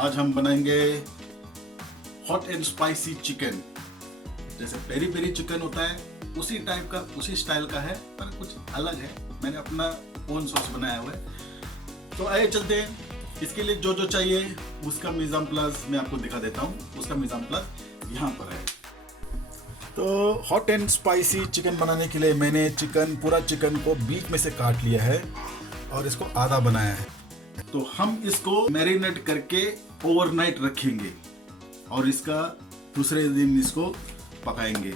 आज हम बनाएंगे हॉट एंड स्पाइसी चिकन। जैसे पेरी पेरी चिकन होता है उसी टाइप का, उसी स्टाइल का है, पर कुछ अलग है। मैंने अपना ओन सॉस बनाया हुआ है। तो आइए चलते हैं। इसके लिए जो जो चाहिए उसका मिजाम प्लस मैं आपको दिखा देता हूँ। उसका मिजाम प्लस यहाँ पर है। तो हॉट एंड स्पाइसी चिकन बनाने के लिए मैंने पूरा चिकन को बीच में से काट लिया है और इसको आधा बनाया है। तो हम इसको मैरिनेट करके ओवरनाइट रखेंगे और इसका दूसरे दिन इसको पकाएंगे।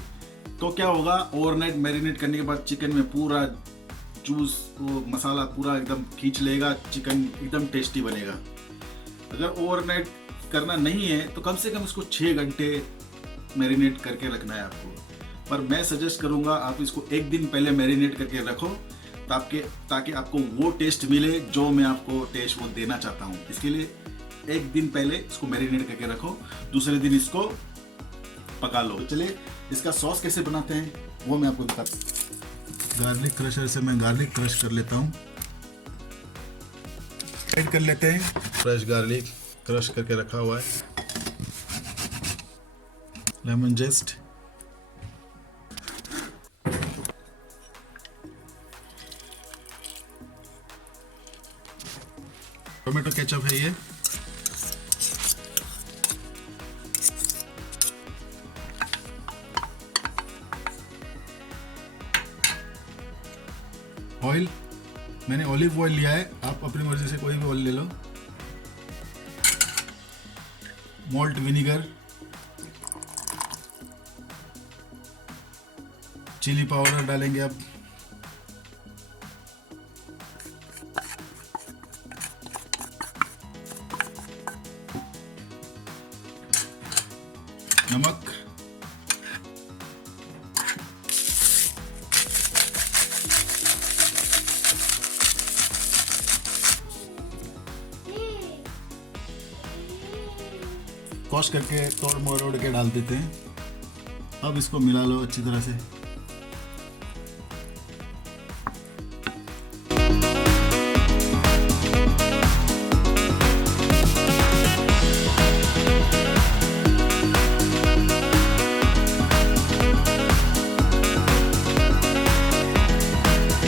तो क्या होगा, ओवरनाइट मैरिनेट करने के बाद चिकन में पूरा जूस, वो मसाला पूरा एकदम खींच लेगा, चिकन एकदम टेस्टी बनेगा। अगर ओवरनाइट करना नहीं है तो कम से कम इसको 6 घंटे मैरिनेट करके रखना है आपको। पर मैं सजेस्ट करूंगा आप इसको एक दिन पहले मैरिनेट करके रखो ताकि आपको वो टेस्ट मिले जो मैं आपको टेस्ट वो देना चाहता हूँ। इसके लिए एक दिन पहले इसको मैरिनेट करके रखो, दूसरे दिन इसको पका लो। तो चलिए इसका सॉस कैसे बनाते हैं वो मैं आपको बताता हूँ। गार्लिक क्रशर से मैं गार्लिक क्रश कर लेता हूँ। ऐड कर लेते हैं फ्रेश गार्लिक क्रश करके रखा हुआ है, लेमन जेस्ट, टोमेटो केचप है ये, ऑयल, मैंने ऑलिव ऑयल लिया है, आप अपनी मर्जी से कोई भी ऑयल ले लो, मॉल्ट विनीगर, चिली पाउडर डालेंगे अब, नमक, कॉश करके तोड़ मोड़ के डाल देते हैं। अब इसको मिला लो अच्छी तरह से।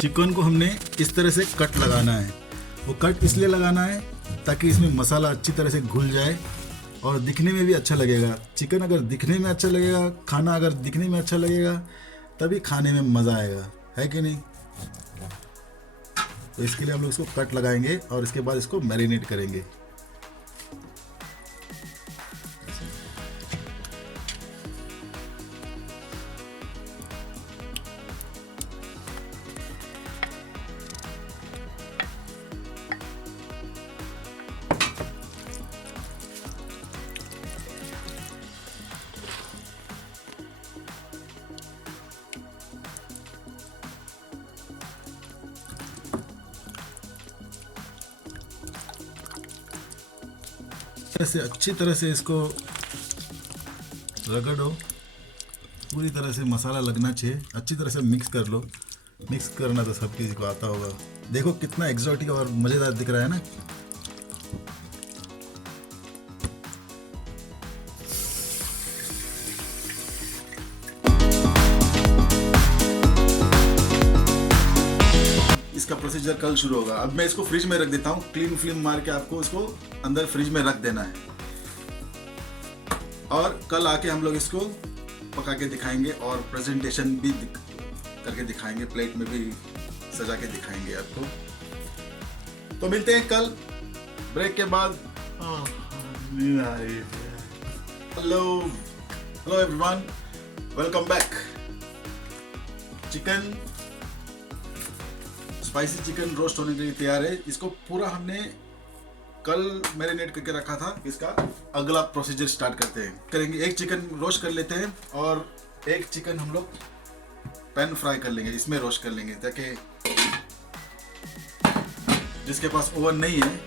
चिकन को हमने इस तरह से कट लगाना है। वो कट इसलिए लगाना है ताकि इसमें मसाला अच्छी तरह से घुल जाए और दिखने में भी अच्छा लगेगा। चिकन अगर दिखने में अच्छा लगेगा, खाना अगर दिखने में अच्छा लगेगा, तभी खाने में मज़ा आएगा, है कि नहीं। तो इसके लिए हम लोग इसको कट लगाएंगे और इसके बाद इसको मैरिनेट करेंगे। से अच्छी तरह से इसको रगड़ो, पूरी तरह से मसाला लगना चाहिए। अच्छी तरह से मिक्स कर लो। मिक्स करना तो सब किसी को आता होगा। देखो कितना एक्सोटिक और मज़ेदार दिख रहा है ना। इसका प्रोसीजर कल शुरू होगा। अब मैं इसको फ्रिज में रख देता हूँ। क्लीन फिल्म मार के आपको इसको अंदर फ्रिज में रख देना है और कल आके हम लोग इसको पका के दिखाएंगे और प्रेजेंटेशन भी करके दिखाएंगे, प्लेट में भी सजा के दिखाएंगे आपको। तो मिलते हैं कल ब्रेक के बाद। Hello everyone, welcome back. Chicken, spicy chicken roast होने के लिए तैयार है। इसको पूरा हमने कल मैरिनेट करके रखा था। इसका अगला प्रोसीजर स्टार्ट करेंगे। एक चिकन रोस्ट कर लेते हैं और एक चिकन हम लोग पैन फ्राई कर लेंगे, इसमें रोस्ट कर लेंगे, ताकि जिसके पास ओवन नहीं है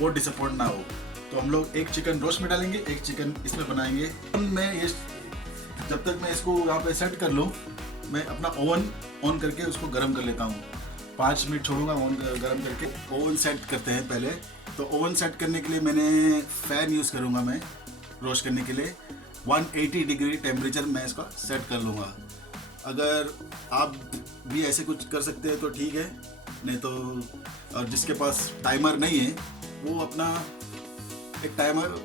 वो डिसअपॉइंट ना हो। तो हम लोग एक चिकन रोस्ट में डालेंगे, एक चिकन इसमें बनाएंगे। मैं ये जब तक मैं इसको यहाँ पे सेट कर लूँ, मैं अपना ओवन ऑन करके उसको गर्म कर लेता हूँ। 5 मिनट छोड़ूंगा ओवन गर्म करके। ओवन सेट करते हैं पहले। तो ओवन सेट करने के लिए मैंने फ़ैन यूज़ करूँगा मैं रोस्ट करने के लिए। 180 डिग्री टेम्परेचर मैं इसका सेट कर लूँगा। अगर आप भी ऐसे कुछ कर सकते हैं तो ठीक है, नहीं तो और जिसके पास टाइमर नहीं है वो अपना एक टाइमर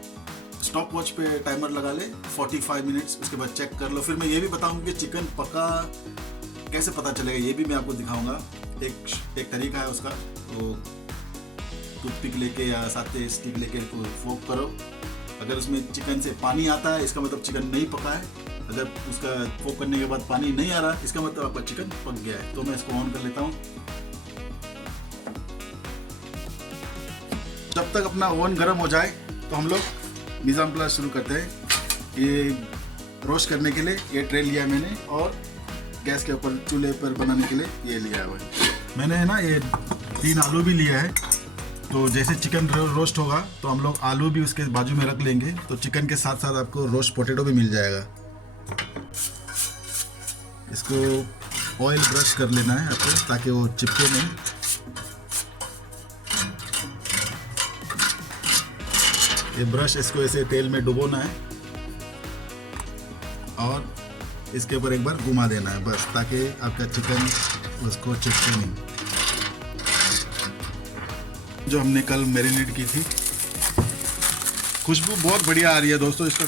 स्टॉप वॉच पे टाइमर लगा ले 45 मिनट्स, उसके बाद चेक कर लो। फिर मैं ये भी बताऊँगा कि चिकन पका कैसे पता चलेगा, ये भी मैं आपको दिखाऊंगा। एक तरीका है उसका, वो टूथपिक लेके या साथ स्टिक लेके फोक करो, अगर उसमें चिकन से पानी आता है इसका मतलब चिकन नहीं पका है, अगर उसका फोक करने के बाद पानी नहीं आ रहा इसका मतलब आपका चिकन पक गया है। तो मैं इसको ऑन कर लेता हूँ। जब तक अपना ओवन गर्म हो जाए तो हम लोग निज़ाम प्लास शुरू करते हैं। ये रोस्ट करने के लिए ये ट्रे लिया मैंने, और गैस के ऊपर चूल्हे पर बनाने के लिए ये लिया हुआ है मैंने, है ना। ये 3 आलू भी लिया है, तो जैसे चिकन रोस्ट होगा तो हम लोग आलू भी उसके बाजू में रख लेंगे, तो चिकन के साथ साथ आपको रोस्ट पोटैटो भी मिल जाएगा। इसको ऑयल ब्रश कर लेना है आपको ताकि वो चिपके नहीं। ये ब्रश इसको ऐसे तेल में डुबोना है और इसके ऊपर एक बार घुमा देना है बस, ताकि आपका चिकन उसको चिपके नहीं। जो हमने कल मैरिनेट की थी, खुशबू बहुत बढ़िया आ रही है दोस्तों इसका।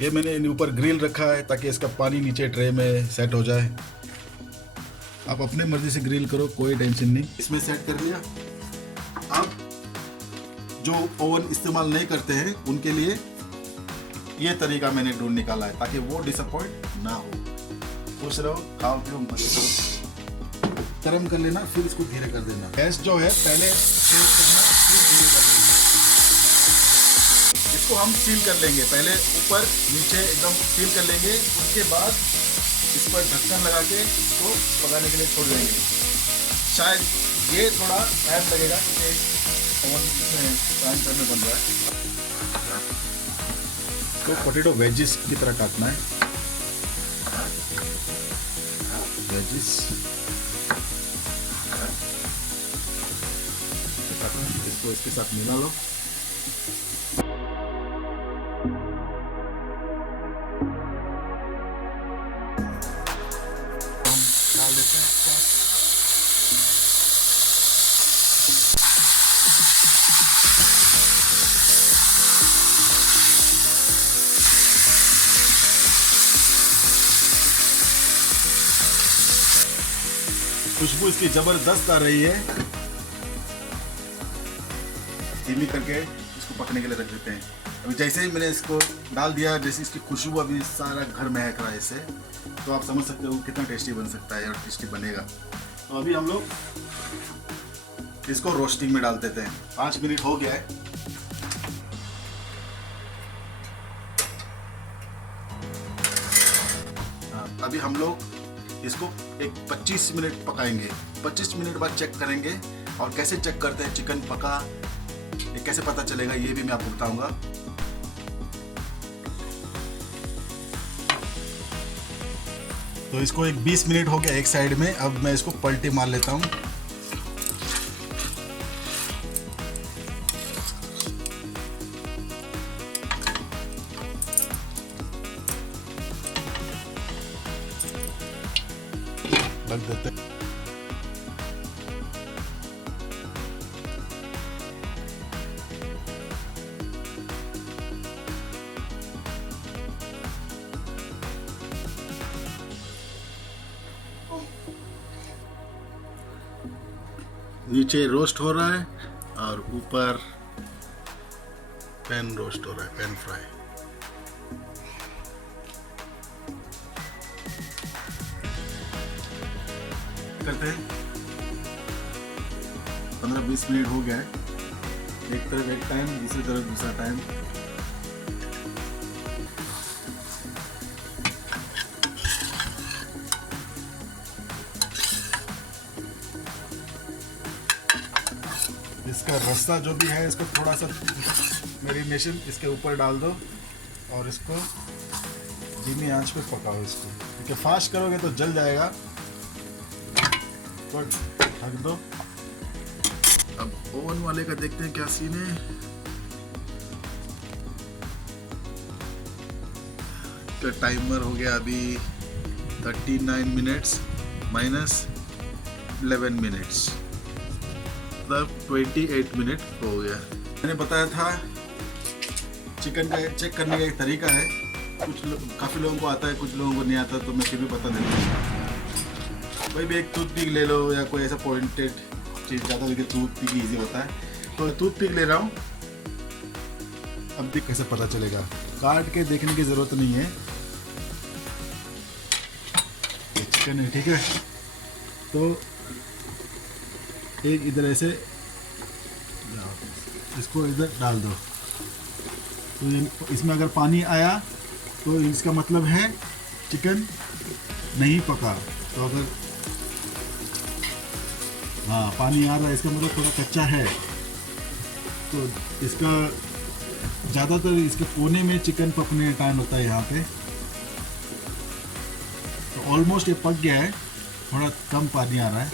ये मैंने ऊपर ग्रिल रखा है ताकि इसका पानी नीचे ट्रे में सेट हो जाए। आप अपने मर्जी से ग्रिल करो, कोई टेंशन नहीं। इसमें सेट कर लिया। अब जो ओवन इस्तेमाल नहीं करते हैं उनके लिए ये तरीका मैंने ढूंढ निकाला है ताकि वो डिसअपॉइंट ना हो। खुश रहो, खाओ पियो, मजे करो। गर्म कर लेना, फिर इसको धीरे कर देना। गैस जो है पहले तेज करना, फिर धीरे कर देना। इसको हम सील कर लेंगे, पहले ऊपर नीचे एकदम सील कर लेंगे, उसके बाद इस पर ढक्कन लगा के इसको पकाने के लिए छोड़ देंगे। शायद ये थोड़ा टाइम लगेगा क्योंकि ओवन में टाइम टाइम में बन रहा है। तो पोटैटो वेजिस की तरह काटना है, वेजिस। इसको इसके साथ मिला लो। डाल देते हैं खुशबू इसकी जबरदस्त आ रही है। धीमी करके इसको पकने के लिए रख देते हैं। अभी जैसे ही मैंने इसको डाल दिया, जैसे इसकी खुशबू अभी सारा घर महक रहा है इससे, तो आप समझ सकते हो कितना टेस्टी बन सकता है और टेस्टी बनेगा। तो अभी हम लोग इसको रोस्टिंग में डाल देते हैं। 5 मिनट हो गया है। अभी हम लोग इसको एक 25 मिनट पकाएंगे। 25 मिनट बाद चेक करेंगे, और कैसे चेक करते हैं चिकन पका, ये कैसे पता चलेगा ये भी मैं आपको बताऊंगा। तो इसको एक 20 मिनट हो गया एक साइड में। अब मैं इसको पलटी मार लेता हूँ। रख देते हैं। नीचे रोस्ट हो रहा है और ऊपर पैन रोस्ट हो रहा है, पैन फ्राई। करते हैं 15-20 मिनट हो गया है। एक तरफ एक टाइम, दूसरी तरफ दूसरा टाइम। इसका रस्सा जो भी है इसको थोड़ा सा मैरिनेशन इसके ऊपर डाल दो और इसको धीमी आंच पे पकाओ इसको, क्योंकि फास्ट करोगे तो जल जाएगा। ढक दो। अब ओवन वाले का देखते हैं क्या सीन है। का टाइमर हो गया अभी 39 मिनट्स माइनस 11 मिनट्स, मतलब 28 मिनट हो गया। मैंने बताया था चिकन का चेक करने का एक तरीका है, काफ़ी लोगों को आता है, कुछ लोगों को नहीं आता, तो मैं फिर भी बता देता हूँ। कोई भी एक टूथपिक ले लो या कोई ऐसा पॉइंटेड चीज़, ज़्यादा लेके टूथपिक ईजी होता है। तो टूथपिक ले रहा हूँ। अब भी कैसे पता चलेगा, काट के देखने की ज़रूरत नहीं है। ये चिकन है, ठीक है। तो एक इधर ऐसे इसको इधर डाल दो, तो इसमें अगर पानी आया तो इसका मतलब है चिकन नहीं पका। तो अगर हाँ पानी आ रहा है, इसका मतलब थोड़ा कच्चा है। तो इसका ज़्यादातर इसके कोने में चिकन पकने का टाइम होता है यहाँ पे। तो ऑलमोस्ट ये पक गया है, थोड़ा कम पानी आ रहा है।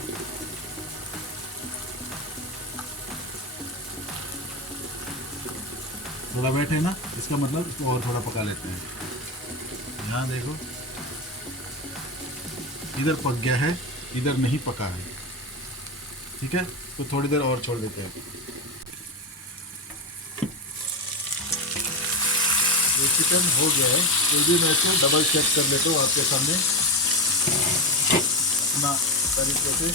थोड़ा वेट है ना, इसका मतलब इसको और थोड़ा पका लेते हैं। यहाँ देखो, इधर पक गया है, इधर नहीं पका है, ठीक है। तो थोड़ी देर और छोड़ देते हैं। ये चिकन हो गया है, फिर भी मैं इसको डबल चेक कर लेता हूँ आपके सामने अपना तरीके से।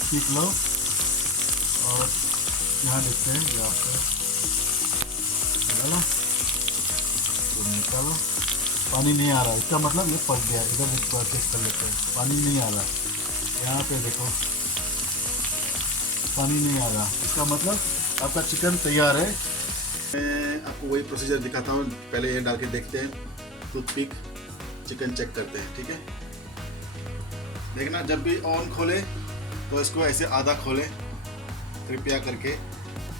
ठीक लो और यहाँ देखते हैं, ये आपका निकालो, तो निकालो। पानी नहीं आ रहा, इसका मतलब ये पक गया। इधर चेक कर लेते हैं, पानी नहीं आ रहा। यहाँ पे देखो पानी नहीं आ रहा, इसका मतलब आपका चिकन तैयार है। मैं आपको वही प्रोसीजर दिखाता हूँ। पहले ये डाल के देखते हैं, टूथपिक चिकन चेक करते हैं, ठीक है। देखना, जब भी ऑन खोले तो इसको ऐसे आधा खोले कृपया करके,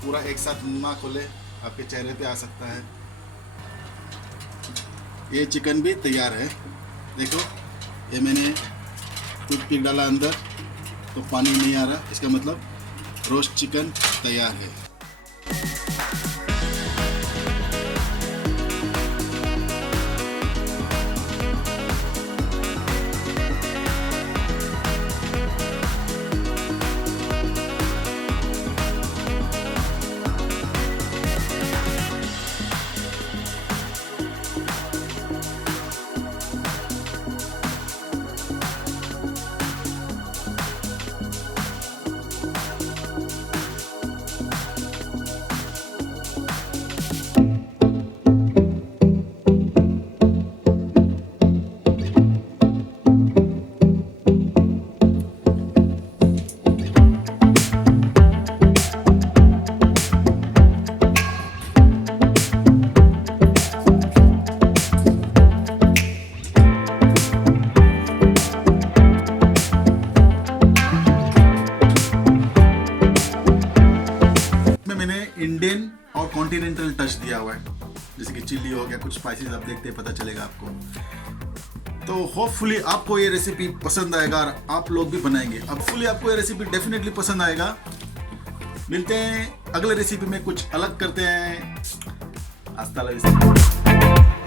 पूरा एक साथ ना खोले, आपके चेहरे पे आ सकता है। ये चिकन भी तैयार है, देखो। ये मैंने टूथपिक डाला अंदर तो पानी नहीं आ रहा, इसका मतलब रोस्ट चिकन तैयार है। इंडियन और कॉन्टिनेंटल टच दिया हुआ है, जैसे कि चिल्ली हो गया, कुछ स्पाइसेस आप देखते हैं, पता चलेगा आपको। तो होपफुली आपको ये रेसिपी पसंद आएगा और आप लोग भी बनाएंगे। अब फुली आपको ये रेसिपी डेफिनेटली पसंद आएगा। मिलते हैं अगले रेसिपी में, कुछ अलग करते हैं। हस्ता ला विस्ता।